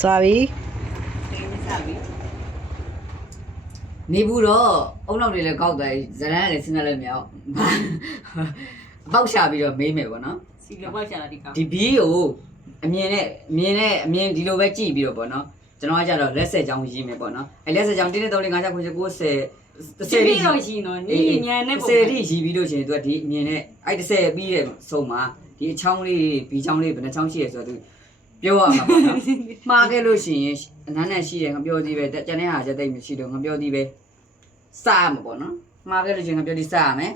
စာပြီစာပြီနေဘူးတော့အုံနောက်တွေလည်းကောက်သွားဇလန်းကလည်းစဉ်းစားလို့မရအောင်ပေါက်ချပြီးတော့မေးမယ်ပေါ့နော်စီလောပေါက်ချတာဒီကောင်ဒီဘီကိုအမြင်နဲ့အမြင်နဲ့အမြင်ဒီလိုပဲကြည့်ပြီးတော့ပေါ့နော်ကျွန်တော်ကကြတော့လက်ဆက်ကြောင်းရေးမယ်ပေါ့နော်အဲလက်ဆက်ကြောင်း1 2 3 4 5 6 7 8 90တစ်ဆယ်ပြီးတော့ရှိနော်ညီညံနဲ့ပုံစံတစ်ဆယ်ထိရှိပြီးလို့ရှင်သူကဒီအမြင်နဲ့အဲ့တစ်ဆယ်ပြီးတဲ့ဆုံးမှာဒီအချောင်းလေးပြီးချောင်းလေးဘယ်နှချောင်းရှိရဆိုတော့သူ ပြောရမှာပေါ့နော်မှားခဲ့လို့ရှိရင်အနမ်းနဲ့ရှိတယ်ငါပြောသေးပဲကျန်တဲ့ဟာချက်သိမ့်မရှိတော့ငါပြောသေးပဲစရမှာပေါ့နော်မှားခဲ့လို့ရှိရင်ငါပြောသေးစရမယ်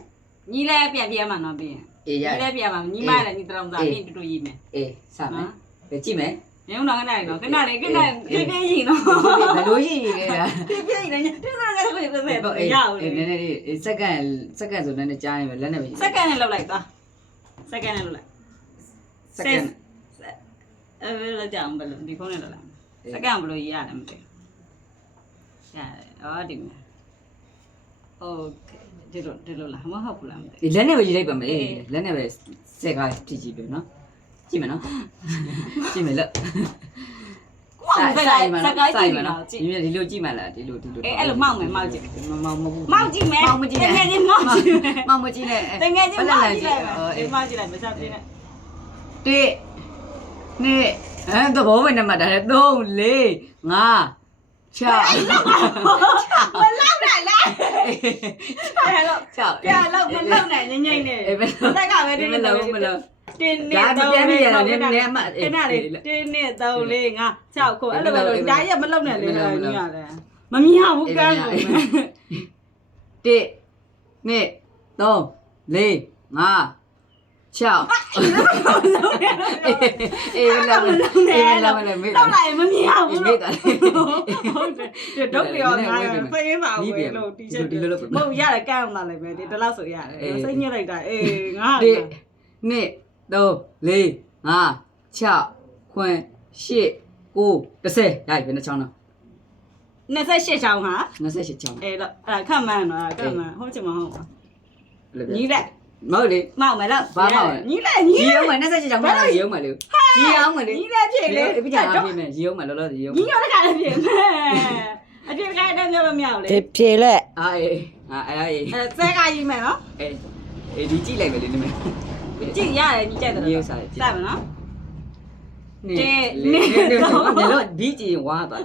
ညီလည်းပြန်ပြမှာနော်ပြင်အေးရညီလည်းပြန်မှာညီမလည်းညီတောင်သားပြင်တူတူရေးမယ်အေးစမယ်ပဲကြည့်မယ်ညောင်းတော့ကနေတော့ကနေလေကနေပြပြရင်တော့ဘယ်လိုရင်ရလဲပြပြရင်ညသူစားကတော့ပြပြပေါ့ရအောင်လေနည်းနည်းလေးစက္ကန့်စက္ကန့်ဆိုနည်းနည်းကြားနေပဲလက်နဲ့ပဲစက္ကန့်နဲ့လောက်လိုက်သွားစက္ကန့်နဲ့လောက်လိုက်စက္ကန့် အဲဘယ်လောက်ကြအောင်ဘယ်လိုဒီဖုန်းနဲ့လောက်လာစက္ကန့်ဘယ်လိုရရလဲမသိဘူးရတယ်အော်ဒီမှာโอเคဒီလိုဒီလိုလားမဟုတ်ဘူးလားမသိဒီလက်နဲ့ပဲကြည့်လိုက်ပါမယ်လက်နဲ့ပဲစက်ကားကြည့်ကြည့်လို့နော်ကြည့်မယ်နော်ကြည့်မယ်လက်ကိုကဘယ်လိုက်စကားကြည့်မယ်နော်ဒီလိုဒီလိုကြည့်မှလားဒီလိုဒီလိုအဲအဲ့လိုမောက်မယ်မောက်ကြည့်မမောက်မဟုတ်ဘူးမောက်ကြည့်မယ်မောက်မကြည့်နဲ့တကယ်ချင်းမောက်ကြည့်မယ်မောက်မကြည့်နဲ့တကယ်ချင်းမောက်ကြည့်လိုက်ပါအေးမောက်ကြည့်လိုက်မစားသေးနဲ့တွေ့ nè tôi bố mày nằm mà đã đô lê nga chào mình lâu này lại chào chào lâu mình lâu này nhanh nhanh này ta cả về đi mình lâu mình lâu trên nè tàu lê ngà cái nào đấy là mình đá giờ mình lâu này lên rồi này mà mi hao bút gan tê nè tàu lê ngà ချောင်းအေးလာမလို့အေးလာမလို့မေးတော့လိုက်မမြင်အောင်မေးတာဟုတ်တယ်ဒုက္ခရောငါဖေးပါဘူးလို့တီချက်ဒီလိုလို့မဟုတ်ရတယ်ကန့်အောင်လာလိုက်ပဲဒီတလောက်ဆိုရတယ်စိတ်ညစ်လိုက်တာအေးငါဒီနှစ်သုံးလေးငါချောင်းခွန်းရှစ်ကို30ရိုက်ဘယ်နှချောင်းတော့28ချောင်းဟာ28ချောင်းအေးတော့အဲ့ခန့်မှန်းတော့ခန့်မှန်းဟုတ်ချင်မဟုတ်ပါညီးလိုက် မဟုတ်လေမောက်မယ်လားဘာမောက်လဲညီလေးညီကြီးရုံးမယ်28ကြောင်ဘာလို့ရုံးမယ်လေကြီးအောင်မယ်လေညီလေးပြေလေအပြစ်ကြောင်ပြေမယ်ကြီးရုံးမယ်လောလောကြီးရုံးညီရောတကလည်းပြေမယ်အပြစ်ကလည်းတော့မမြောက်လေဒီပြေလက်အာအေးအာအေးအဲဆဲကကြီးမယ်နော်အေးအေးဒီကြည့်လိုက်မယ်လေနမေကြည့်ရတယ်ညီကြိုက်တယ်လို့စားတယ်မယ်နော်နေနေနေလို့ဒီကြည့်ဝါသွား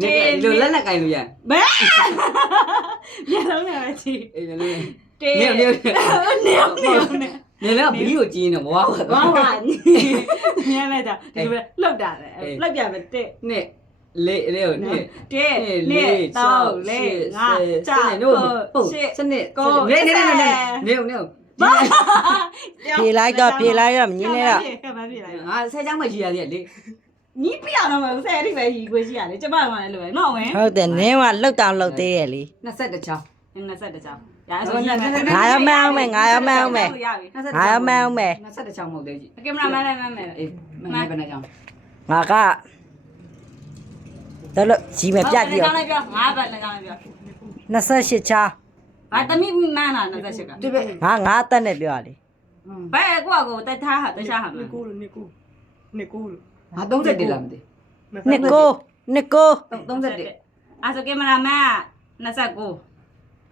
နေလို့လက်လက်ကင်လို့ရဘယ်မျက်လုံးနဲ့ပဲကြည့်အေးမျက်လုံး တေနေနေနေနေနေလည်းဘီကိုကြည့်နေဘွားဘွားဘွားနေလည်းဒါဒီလိုပဲလှုပ်တာပဲလှုပ်ပြပဲတက်နဲ့လေလေနဲ့တက်နဲ့တောက်လေငါကြာတို့ဟုတ်စနစ်ကိုနေနေနေနေနေနေပြေးလိုက်တော့ပြေးလိုက်တော့မြင်းနေတော့ငါဆယ်ချောင်းမှကြီးရတယ်လေညီပြအောင်တော့ဆယ်အဲ့ဒီပဲကြီးခွေးရှိရတယ်ကျမကလည်းလိုပဲနော်ဝင်ဟုတ်တယ်နင်းကလှုပ်တောင်လှုပ်သေးရဲ့လေ21ချောင်း21ချောင်း ရအောင်ဆိုရင်ငါရမအောင်မယ်ငါရမအောင်မယ်ငါရမအောင်မယ်21ချောင်းမဟုတ်သေးကြီးကင်မရာမန်လည်းမမ်းမယ်အေးမမ်းဘယ်နှချောင်းငါကတော်လို့ကြီးမယ်ပြကြည့်အောင်ငါဘယ်နှချောင်းလဲပြော28ချောင်းငါတမိမန်းလား28ကဒီပဲငါငါတက်နဲ့ပြောရလေဘယ်ကွာကိုတက်ထားဟာတခြားဟာမဟုတ်ဘူးနေကိုနေကိုလို့ငါ30တက်လာမသိနေကိုနေကို30တက်အဲဆိုကင်မရာမန်29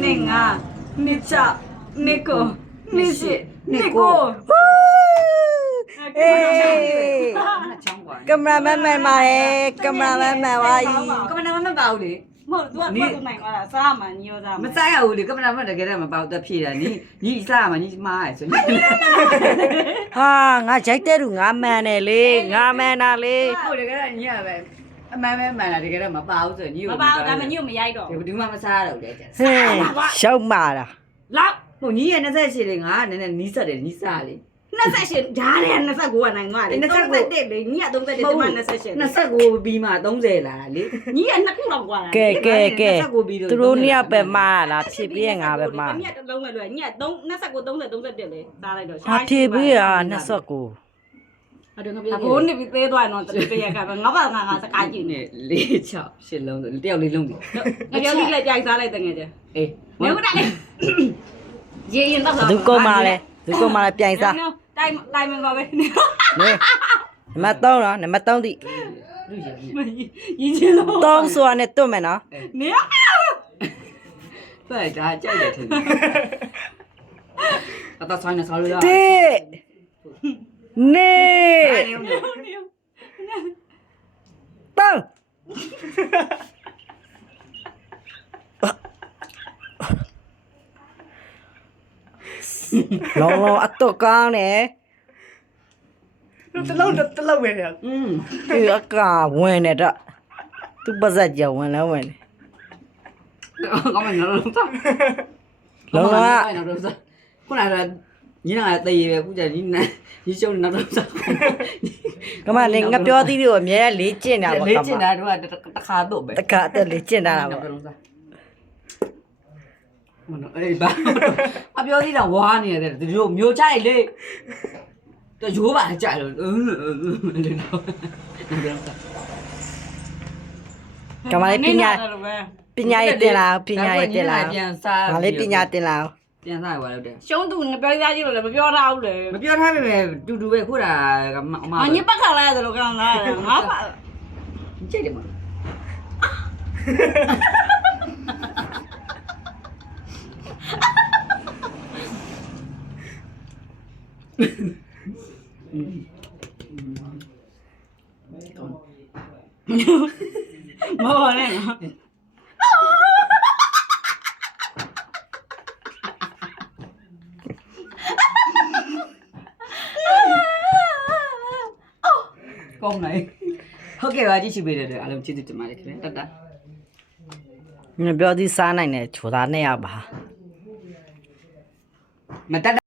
နေငါနေချနေကိုနေရှိနေကိုအေးကင်မရာမန်မှန်ပါတယ်ကင်မရာမန်မှန်ပါကြီးကမ္ဘာမမပါဘူးလေမဟုတ် तू ကသူ့ကိုနိုင်သွားတာစားမှညောစားမစားရဘူးလေကင်မရာမန်တကယ်တော့မပေါက်တက်ဖြည့်တာနီညီစားမှညီမားရယ်ဆိုညီဟာငါရိုက်တဲ့လူငါမှန်တယ်လေငါမှန်တာလေဟုတ်တယ်ကဲညီရပဲ အမှန်ပဲမှန်တာတကယ်တော့မပါဘူးဆိုညီ မပါဘူးဒါမှညို့မရိုက်တော့ ဒီဘူးမှမစားရတော့လေကျ ဟင်းရှောက်မာတာ လောက် ဟိုညီရ28လေငါနည်းနည်းနီးစက်တယ်နီးစားလေ 28ဓာတ်ရဲ29ကနိုင်သွားတယ်31လေညီက31ဒီမှာ28 29ပြီးမှ30လာတာလေ ညီကနှစ်ခုလောက်กว่า ကဲကဲကဲ 29ပြီးတော့ သူတို့နှစ်ယောက်ပဲမှားလားဖြစ်ပြီးရင်ငါပဲမှား ညီကတစ်လုံးပဲလွယ်ညီက3 29 30 31လေစားလိုက်တော့ ဟာဖြစ်ပြီးอ่ะ29 အတူငါပြောအဖိုးနေပြီးသေးသွားတော့တတိယကပဲငါဘာငါငါစကားကြည့်နေလေးချောက်ရှစ်လုံးဆိုတယောက်လေးလုံးပြီငါပြောလိလက်ကြိုက်စားလိုက်တငယ်ချင်းအေးမဟုတ်တာလေရေရင်တော့ဒုက္ကမလဲဒုက္ကမလဲပြိုင်စားတိုင်းတိုင်းမင်္ဂပဲနေနမတော့နော်နမတော့တိရည်ချင်းတော့တောင်းဆိုတာနဲ့တွတ်မယ်နော်နေဖဲဒါကြိုက်တယ်ထင်တယ်အသာဆိုင်နဲ့စားလို့ရတဲ့ နေအဲ့ဒီတောင်းလောလောအတော့ကောင်းတယ်တလုံးတလုံးပဲလေอืมဒီအကဝင်နေတော့သူပါဇက်ကြဝင်လဲ ဝင်တယ်ကောင်းမယ်နော်လုံးစားလောလောကနောက်တော့စားခုနကညီနာတည်ရပဲခုကျညီနာညီရှုံးနောက်တော့စားကမလေးငါပြောသေးတယ်ကိုအများကြီးလေးကျင့်တာပေါ့လေးကကျင်မတာတို့ကတခါတော့ပဲတခါတက်လေးကျင့်တာပေါ့မနော်အေးဘာအပြောသေးတာဝါနေတယ်ဒီလိုမျိုးကြိုက်လေတရိုးပါကြိုက်လို့လေနော်ကမလေးပညာပညာရေးတင်လာပညာရေးတင်လာပြန်စားငါလေးပညာတင်လာ ပြန်စားရွာလို့တယ်ရှုံးသူငပြောသားကြည့်လို့လည်းမပြောထားဘူးလေမပြောထားပေမဲ့တူတူပဲခုတာအမ။အညပတ်ခါလာရတယ်လို့ကောင်းလား။ငါပါကြိတ်တယ်မမဟုတ်နဲ့နော် ကောင်းနိုင်ဟုတ်ကဲ့ပါကြည့်ရှိပေးတဲ့အတွက်အားလုံးကျေးဇူးတင်ပါတယ်ခင်ဗျတတ်တာငါပြောသေးစားနိုင်တယ်ချိုသားနဲ့ရပါမတတ်